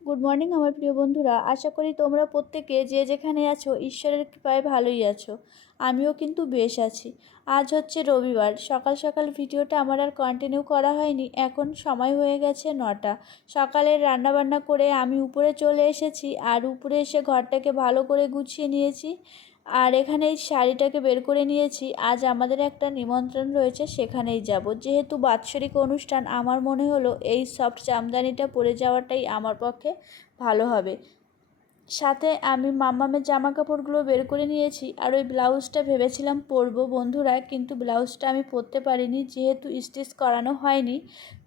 Good morning আমার প্রিয় বন্ধুরা। আশা করি তোমরা প্রত্যেকে যে যেখানে আছো, ঈশ্বরের কৃপায় ভালোই আছো। আমিও কিন্তু বেশ আছি। আজ হচ্ছে রবিবার। সকাল সকাল ভিডিওটা আমার আর কন্টিনিউ করা হয়নি। এখন সময় হয়ে গেছে নটা। সকালের রান্নাবান্না করে আমি উপরে চলে এসেছি। আর উপরে এসে ঘরটাকে ভালো করে গুছিয়ে নিয়েছি। আর এখানে এই শাড়িটাকে বের করে নিয়েছি। আজ আমাদের একটা নিমন্ত্রণ রয়েছে, সেখানেই যাব। যেহেতু বাৎসরিক অনুষ্ঠান, আমার মনে হলো এই সফট জামদানিটা পরে যাওয়াটাই আমার পক্ষে ভালো হবে। সাথে আমি মাম্মামের জামা কাপড়গুলো বের করে নিয়েছি আর ওই ব্লাউজটা ভেবেছিলাম পরবো বন্ধুরা, কিন্তু ব্লাউজটা আমি পরতে পারিনি, যেহেতু স্টিচ করানো হয়নি।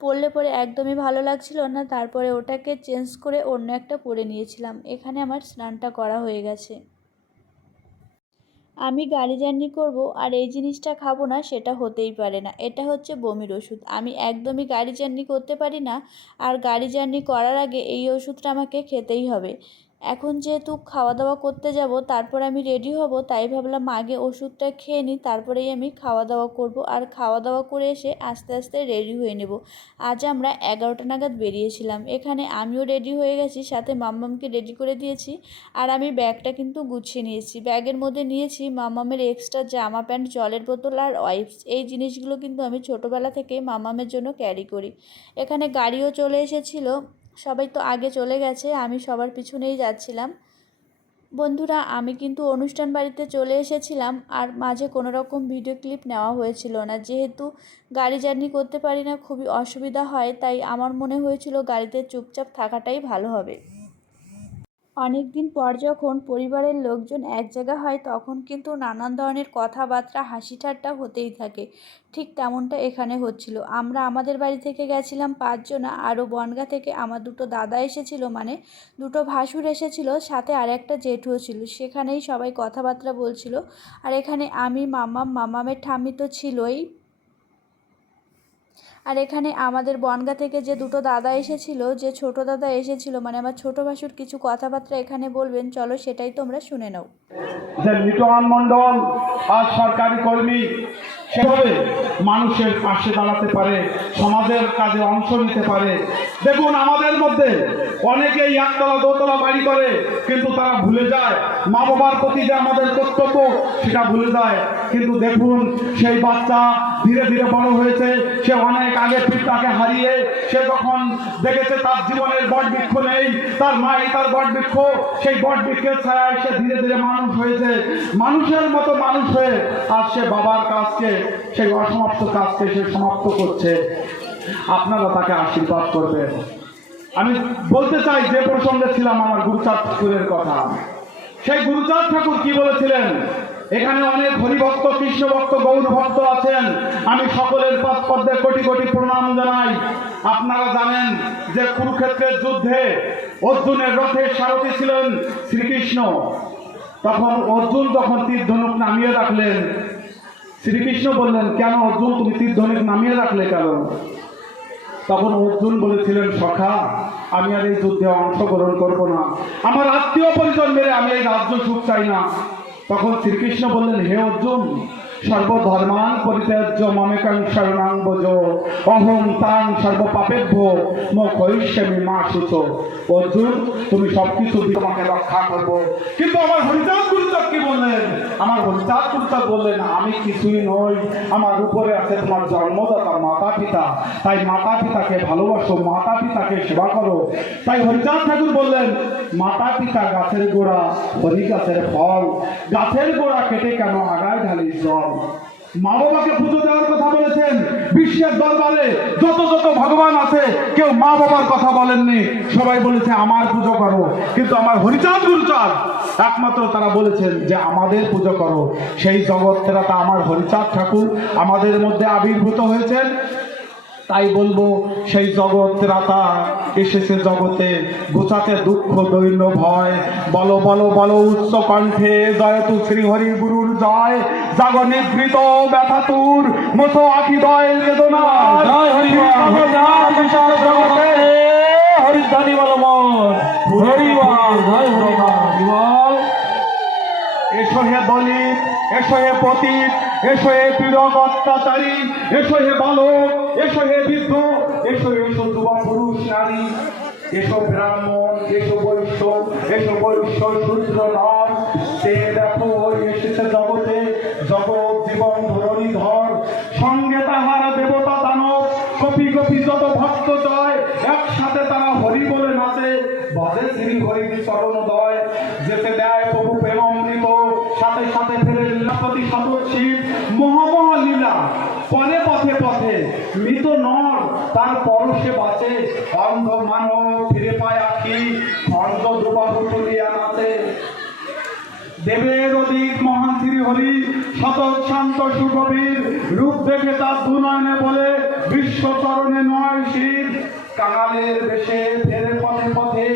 পরলে পরে একদমই ভালো লাগছিল না, তারপরে ওটাকে চেঞ্জ করে অন্য একটা পরে নিয়েছিলাম। এখানে আমার স্নানটা করা হয়ে গেছে। আমি গাড়ি জার্নি করব আর এই জিনিসটা খাব না, সেটা হতেই পারে না। এটা হচ্ছে বমির ওষুধ। আমি একদমই গাড়ি জার্নি করতে পারি না, আর গাড়ি জার্নি করার আগে এই ওষুধটা আমাকে খেতেই হবে। এখন যেহেতু খাওয়া দাওয়া করতে যাব, তারপর আমি রেডি হব, তাই ভাবলাম আগে ওষুধটা খেয়ে নিই, তারপরেই আমি খাওয়া দাওয়া করব। আর খাওয়া দাওয়া করে এসে আস্তে আস্তে রেডি হয়ে নেব। আজ আমরা এগারোটা নাগাদ বেরিয়েছিলাম। এখানে আমিও রেডি হয়ে গেছি, সাথে মাম্মামকে রেডি করে দিয়েছি। আর আমি ব্যাগটা কিন্তু গুছিয়ে নিয়েছি। ব্যাগের মধ্যে নিয়েছি মামামের এক্সট্রা জামা প্যান্ট, জলের বোতল আর ওয়াইপস এই জিনিসগুলো কিন্তু আমি ছোটোবেলা থেকে মামামের জন্য ক্যারি করি। এখানে গাড়িও চলে এসেছিল। সবাই তো আগে চলে গেছে, আমি সবার পিছনেই যাচ্ছিলাম। বন্ধুরা, আমি কিন্তু অনুষ্ঠান বাড়িতে চলে এসেছিলাম আর মাঝে কোনো রকম ভিডিও ক্লিপ নেওয়া হয়েছিল না। যেহেতু গাড়ি জার্নি করতে পারি না, খুবই অসুবিধা হয়, তাই আমার মনে হয়েছিল গাড়িতে চুপচাপ থাকাটাই ভালো হবে। অনেক দিন পর যখন পরিবারের লোকজন এক জায়গা হয়, তখন কিন্তু নানান ধরনের কথাবার্তা হাসি ঠাট্টা হতেই থাকে। ঠিক তেমনটা এখানে হচ্ছিল। আমরা আমাদের বাড়ি থেকে গেছিলাম পাঁচজনা, আরও বনগা থেকে আমার দুটো দাদা এসেছিল মানে দুটো ভাসুর এসেছিল, সাথে আর একটা জেঠুও ছিল। সেখানেই সবাই কথাবার্তা বলছিল। আর এখানে আমি, মামাম, মামামের ঠাম্মি তো ছিলই। আর এখানে আমাদের বনগা থেকে যে দুটো দাদা এসেছিল, যে ছোট দাদা এসেছিল মানে আমার ছোট ভাসুর কিছু কথাবার্তা এখানে বলবেন, চলো সেটাই তোমরা শুনে নাও। যে মন্ডল আর সরকারি কর্মী সেভাবে মানুষের পাশে দাঁড়াতে পারে, সমাজের কাজে অংশ নিতে পারে। দেখুন, আমাদের মধ্যে অনেকেই একতলা, দোতলা বাড়ি করে, কিন্তু তারা ভুলে যায়। মা বাবার প্রতি যে আমাদের কর্তব্য, সেটা ভুলে যায়। কিন্তু দেখুন, সেই বাচ্চা ধীরে ধীরে বড় হয়েছে। সে অনেক আগে পিতাকে হারিয়ে, সে যখন দেখেছে তার জীবনের বট বৃক্ষ নেই, তার মাই তার বট বৃক্ষ, সেই বট বৃক্ষের ছায়ায় সে ধীরে ধীরে মানুষ হয়েছে। মানুষের মতো মানুষ হয়ে আর সে বাবার কাজকে সেই অসমাপ্ত কাজকে সে সমাপ্ত করছে। আপনারা তাকে আশীর্বাদ করবেন। আমি বলতে চাই, যে প্রসঙ্গে ছিলাম আমার গুরুচাঁদ ঠাকুরের কথা, সেই গুরুচাঁদ ঠাকুর কি বলেছিলেন? এখানে অনেক হরিভক্ত কৃষ্ণ ভক্ত গৌর ভক্ত আছেন। আমি সকলের পদে কোটি কোটি প্রণাম জানাই। আপনারা জানেন যে কুরুক্ষেত্রের যুদ্ধে অর্জুনের রথের সারথি ছিলেন শ্রীকৃষ্ণ। তখন অর্জুন যখন তীর ধনুক নামিয়ে রাখলেন শ্রীকৃষ্ণ বললেন, কেন অর্জুন, তুমি তীর ধনুক নামিয়ে রাখলে কেন? তখন অর্জুন বলেছিলেন, সখা, আমি আর এই যুদ্ধে অংশগ্রহণ করব না। আমার আত্মীয় পরিজন মেরে আমি এই রাজ্য সুখ চাই না। তখন শ্রীকৃষ্ণ বললেন, হে অর্জুন সর্বধর্মান পরিত্যাজ্য মমেকাং শরণাং বোজ অহং তাং সর্বপাপেভ্য। মৈষ্যামি মা সুচ অর্জুন, তুমি সবকিছু দিয়ে তোমাকে রক্ষা করব। কিন্তু আমার হরিচাঁদ গুরুচাঁদ কি বললেন? আমার হরিচাঁদ গুরুচাঁদ বললেন, আমি কিছুই নই। আমার উপরে আছে তোমার জন্মদাতা মাতা পিতা তাই মাতা পিতাকে ভালোবাসো মাতা পিতাকে সেবা করো। তাই হরিচাঁদ ঠাকুর বললেন মাতা পিতা গাছের গোড়া হরি গাছের ফল। গাছের গোড়া কেটে কেন আগায় ঢালি জল মা বাবাকে পুজো দেওয়ার কথা বলেছেন। বিশ্বের দরবারে যত যত ভগবান আছে, কেউ মা বাবার কথা বলেননি। সবাই বলেছে, আমার পুজো করো। কিন্তু আমার হরিচাঁদ গুরুচাঁদ, একমাত্র তারা বলেছেন যে, আমাদের পুজো করো। সেই জগৎ তা আমার হরিচাঁদ ঠাকুর আমাদের মধ্যে আবির্ভূত হয়েছেন। তাই বলব সেই জগৎ রাতা এসেছে জগতে গোছাতে দুঃখ দৈন্য ভয়। বলো বলো বলো উচ্চ কণ্ঠে জয় তু শ্রী হরি গুরুর জয়। জাগ নিভৃত ব্যথা তুর মতো আখি দয় বেদনা। জয় হরি বল বিশাল জগতে। হরিধ্বনি বল মন। হরি জয় এসো হে দলিত এসো হে পতীত। এসো হে পীড়ক অত্যাচারী, এসো হে বালক, এসো হে বৃদ্ধ, এসো এসো যুবা পুরুষ, নারী, এসো ব্রাহ্মণ, এসো বৈশ্য এসো বৈশ্য শূদ্র নর। সে দেখো, এসেছে জগতে জগৎ, জীবন, ধরণী, ধর। সঙ্গে তাহার দেবতা দানব, কপি কপি যত ভক্ত জয় একসাথে তারা হরি বলে নাচে। বাজে শ্রী হরি চরণোদয় যেতে তার পরশে বাঁচে। অন্ধ মানব ফিরে পায় আখি খন্ড দুবাহু তুলিয়া নাচে। দেবের অধিক মহান শ্রী হরি শত শান্ত সুগভীর রূপ দেখে তার দুনয়নে বলে বিশ্ব চরণে নয় শির। কাঙালের বেশে ফেরে পথে পথে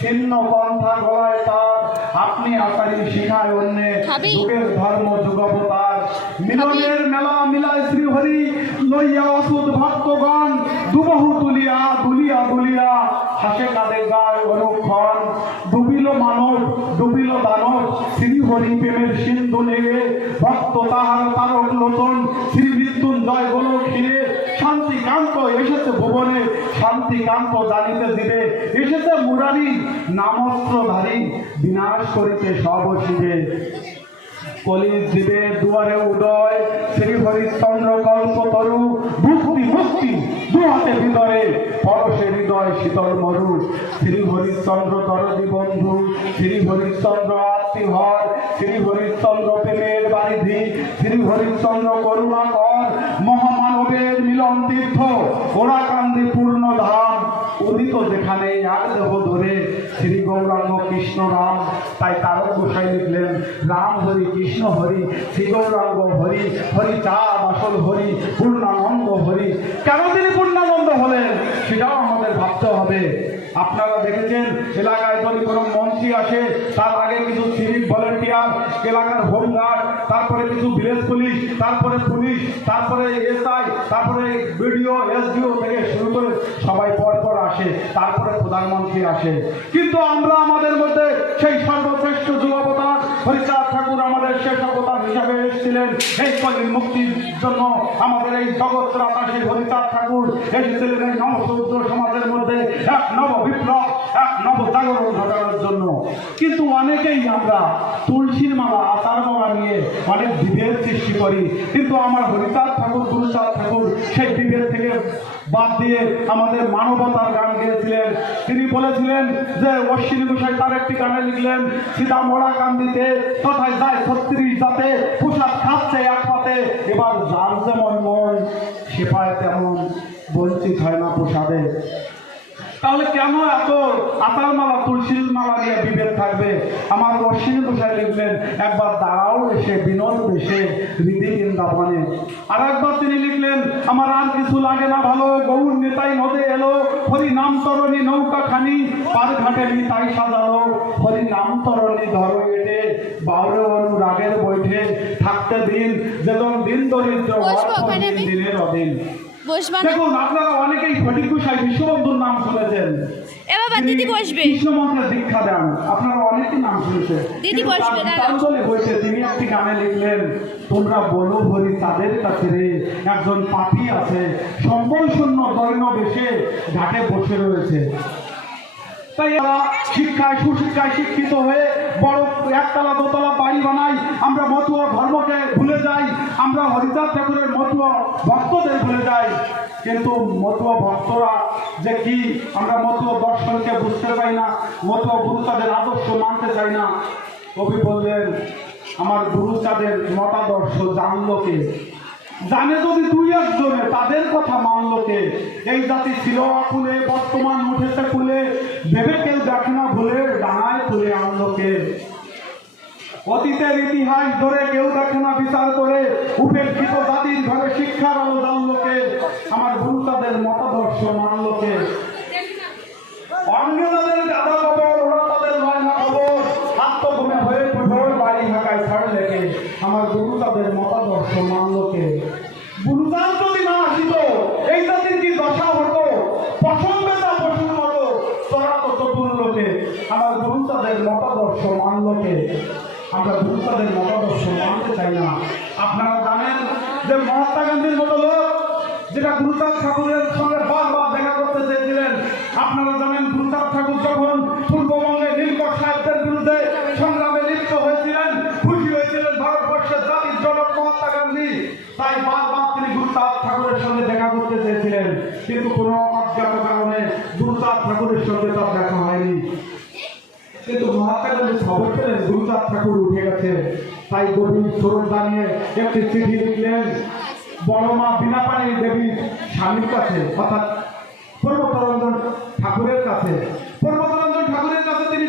ছিন্ন পন্থা গলায় তার আপনি আকারী সিনায় অন্যে? যুগের ধর্ম যুগবতার। মিলনের মেলা মিলায় শ্রী হরি লইয়া অসুদ ভক্তগণ দুবাহু তুলিয়া দুলিয়া দুলিয়া। হাসে কাঁদে গায় অনুক্ষণ। ডুবিল মানব, ডুবিল দানব। শ্রী হরি প্রেমের সিন্ধু লেগে ভক্ত তাহার তারক নতুন শ্রী মৃত্যুঞ্জয় গোলক ঘিরে শান্তিকান্ত এসেছে ভুবনে। শান্তিকান্ত জানিতে দিবে, এসেছে মুরারি। নামস্ত্রধারী বিনাশ করিতে সব শিবে। কলির জীবে দুয়ারে উদয়। শ্রী হরিশ্চন্দ্র কল্প তরু মুক্তি দুহাতে ভিতরে পরশে হৃদয় শীতল মরু। শ্রী হরিশ্চন্দ্র তরদি বন্ধু শ্রী হরিশ্চন্দ্র আত্মীহর শ্রী হরিশ্চন্দ্র প্রেমের বারিধি শ্রী হরিশ্চন্দ্র করুণা কর মহামানবের মিলন তীর্থ ওরাকান্দি পূর্ণ ধাম। উদিত যেখানে এক দেহ ধরে শ্রী গৌরাঙ্গ কৃষ্ণ রাম, তাই তারক গোসাই লিখলেন, রাম হরি কৃষ্ণ হরি, শ্রী গৌরাঙ্গ হরি হরি চাঁদ আসল হরি, পূর্ণানন্দ হরি। কেন তিনি পূর্ণানন্দ হলেন? সেটাও আমাদের ভাবতে হবে। আপনারা দেখেছেন, এলাকায় যদি কোনো মন্ত্রী আসে, তার আগে কিছু সিভিক ভলেন্টিয়ার এলাকার হোমগার্ড তারপরে কিছু ভিলেজ পুলিশ, তারপরে পুলিশ, তারপরে এসআই, তারপরে বিডিও, এসডিও থেকে শুরু করে সবাই পর পর আসে, তারপরে প্রধানমন্ত্রী আসে। কিন্তু আমরা আমাদের মধ্যে সেই সর্বশ্রেষ্ঠ যুববতার হরিচাঁদ ঠাকুর আমাদের শেষ অবতার হিসাবে এসেছিলেন। এই কলির মুক্তির জন্য আমাদের এই জগৎ রাতাসী হরিচাঁদ ঠাকুর এসেছিলেন এই নবসূত্র সমাজের মধ্যে এক নব বিপ্লব, এক নব জাগরণ ঘটানোর জন্য। কিন্তু অনেকেই আমরা তুলসীর মালা, আচার মালা নিয়ে অনেক বিভেদ সৃষ্টি করি। কিন্তু আমার হরিচাঁদ ঠাকুর, গুরুচাঁদ ঠাকুর সেই বিভেদ থেকে বাদ দিয়ে আমাদের মানবতার গান গেয়েছিলেন। তিনি বলেছিলেন যে, অশ্বিনী গোসাই তার একটি গানে লিখলেন সীতা মোড়া কান্দিতে তথায় যায় ছত্রিশ যাতে পোশাক খাচ্ছে এক পাতে। এবার যার যেমন মন, সে পায় তেমন। বঞ্চিত হয় না প্রসাদে। তাহলে কেন এত আতার মালা তুলসীর মালা নিয়ে বিভেদ থাকবে? আমার অশ্বিনী গোসাই লিখলেন একবার দাঁড়াও এসে বিনোদ বেশে রীতি বৃন্দাবনে। আর একবার তিনি লিখলেন আমার আর কিছু লাগে না ভালো গৌর নেতাই নদে এলো হরি নাম তরণী নৌকা খানি পার ঘাটে তাই সাজালো। হরি নাম তরণী ধরো এটে বাউরে অনুরাগের বৈঠে থাকতে দিন যেজন দিন দরিদ্র? দিনের অদিন বসবা না দেখুন আপনারা অনেকেই ফটিক গোসাই বিশ্ববন্ধুর নাম শুনেছেন। এ বাবা দিদি বসবে। কৃষ্ণ দীক্ষা দেন। আপনারা অনেকেই নাম শুনেছেন। দিদি বসবে, গীতাঞ্জলি বইতে তিনি একটি গানে লিখলেন তোমরা বলো হরি তাদের কাছে রে একজন পাপী আছে সম্বল শূন্য দৈন্য বেশে ঘাটে বসে রয়েছে। তাই শিক্ষায়, সুশিক্ষায় শিক্ষিত হয়ে বড় একতলা, দোতলা বাড়ি বানাই। আমরা মতুয়া ধর্মকে ভুলে যাই। আমরা হরিচাঁদ ঠাকুরের মতুয়া ভক্তদের ভুলে যাই। কিন্তু মতুয়া ভক্তরা যে কি, আমরা মতুয়া দর্শনকে বুঝতে পাই না, মতুয়া গুরুচাঁদের আদর্শ মানতে চাই না। কবি বললেন, আমার গুরুচাঁদের মতাদর্শ জানলো কে? জানে যদি দুই একজনে, তাদের কথা মানলো কে? এই জাতি ছিল আকুলে বর্তমান উঠেছে কুলে। ভেবে কেউ দেখে না ভুলে, ডাঙায় তুলে আনলো কে? অতীতের ইতিহাস ধরে কেউ দেখে না বিচার করে, উপেক্ষিত জাতির ঘরে শিক্ষার আলো জানলো কে? আমার গুরু তাদের মতাদর্শ মানলো কে? অন্য দাদা খবর, ওরা তাদের নয় না খবর। আত্মগুণে হয়ে বাড়ি ঢাকায় ছাড়লে কে? আমার গুরু তাদের মতাদর্শ মানলো কে গুরুদান যদি না আসিত এই জাতির কি দশা হতো পছন্দে তা পশুর মতো তোরা তো চতুর লোকে আমার গুরু তাদের মতাদর্শ মানলো কে আমরা গুরু তাদের মতাদর্শ মানতে চাই না। আপনারা জানেন যে মহাত্মা গান্ধীর মতো লোক, যেটা গুরুচাঁদ ঠাকুরের সঙ্গে বারবার দেখা করতে চেয়েছিলেন, আপনারা জানেন গুরুচাঁদ ঠাকুর যখন পূর্ববঙ্গে নীলকর সাহেবদের বিরুদ্ধে সংগ্রামে লিপ্ত হয়েছিলেন, খুশি হয়েছিলেন ভারতবর্ষের জাতির জনক মহাত্মা গান্ধী, তাই বারবার তিনি গুরুচাঁদ ঠাকুরের সঙ্গে দেখা করতে চেয়েছিলেন। কিন্তু কোনো অজ্ঞাত কারণে গুরুচাঁদ ঠাকুরের সঙ্গে তার দেখা হয়নি। কিন্তু গান্ধী খবর পেলেন গুরুচাঁদ ঠাকুর উঠে গেছে। তাই গভীর স্বরূপ জানিয়ে একটি চিঠি লিখলেন বড় মা বিনাপানি দেবীর স্বামীর কাছে, অর্থাৎ পূর্বতরঞ্জন ঠাকুরের কাছে। পূর্বতরঞ্জন ঠাকুরের কাছে তিনি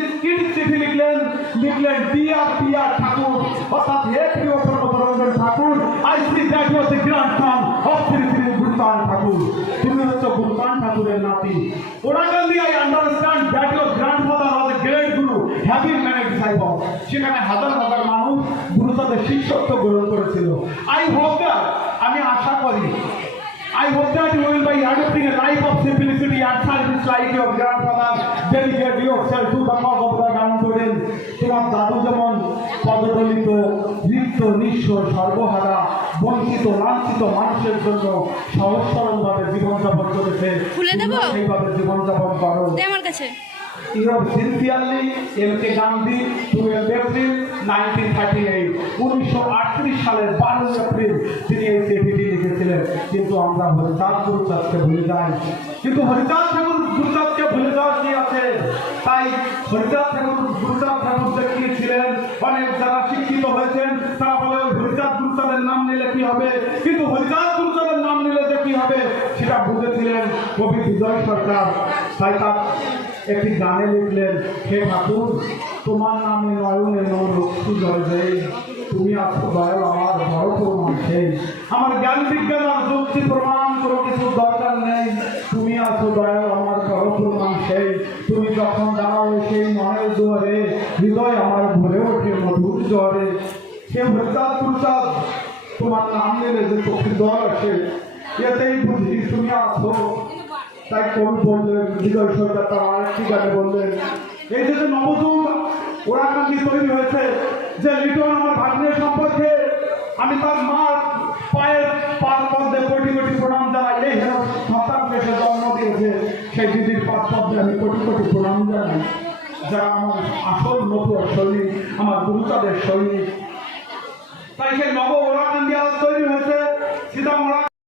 চিঠি লিখলেন? লিখলেন ডিয়ার ডিয়ার ঠাকুর, অর্থাৎ হে প্রিয় পূর্বতরঞ্জন Thakur, I see that you the of Shri Shri Guruchand Thakur. তুমি হচ্ছে গুরুচাঁদ ঠাকুরের নাতি। Gandhi I understand that your grandfather was a great guru having man disciple সেখানে হাজার হাজার মানুষ গুরুচাঁদের শিষ্যত্ব গ্রহণ করেছিল আই হোপ দ্যাট আমি আশা করি I hope that you will by adopting a life of simplicity and service like your grandfather dedicate yourself to the cause of the downtrodden. তোমার দাদু যেমন পদদলিত লিপ্ত নিঃস্ব সর্বহারা বঞ্চিত লাঞ্ছিত মানুষের জন্য সহজ সরলভাবে জীবনযাপন করেছে? সেইভাবে জীবনযাপন করো আমার কাছে ভুলে যাওয়ার কি দেখিয়েছিলেন অনেক যারা শিক্ষিত হয়েছেন, তারা বলে হরিচাঁদ নাম নিলে কি হবে? কিন্তু হরিচাঁদ গুরুচাঁদের নাম নিলে যে কি হবে, সেটা বুঝেছিলেন কবি বিজয় সরকার। তাই তার একটি গানে লিখলেন, হে ঠাকুর, তোমার নামে নয়নে নয় লক্ষ্মী জয় দেয় তুমি আছো দয়াল আমার বড় প্রমাণ সেই আমার জ্ঞান বিজ্ঞান আর যুক্তি প্রমাণ কোনো কিছু দরকার নেই। তুমি আছো দয়াল আমার বড় প্রমাণ সেই তুমি যখন দাঁড়াও সেই মনের জোয়ারে হৃদয় আমার ভরে ওঠে মধুর জোয়ারে সে ভ্রতাদ প্রসাদ তোমার নাম নিলে যে চোখের দর আসে। এতেই বুঝি তুমি আছো। তাই কবি বললেন বিজয় সরকার তার আরেকটি গানে বললেন এই যে নবযুগ ওরাকান্দি তৈরি হয়েছে, যে লিটন আমার ভাগ্নের সম্পর্কে, আমি তার মার পায়ের পার পদ্মে কোটি কোটি প্রণাম জানাই। এই হেন সন্তানকে সে জন্ম দিয়েছে, সেই দিদির পার পদ্মে আমি কোটি কোটি প্রণাম জানাই। যারা আমার আসল নতুন সৈনিক আমার গুরুচাঁদের সৈনিক তাই সেই নব ওরাকান্দি আজ তৈরি হয়েছে সীতামরা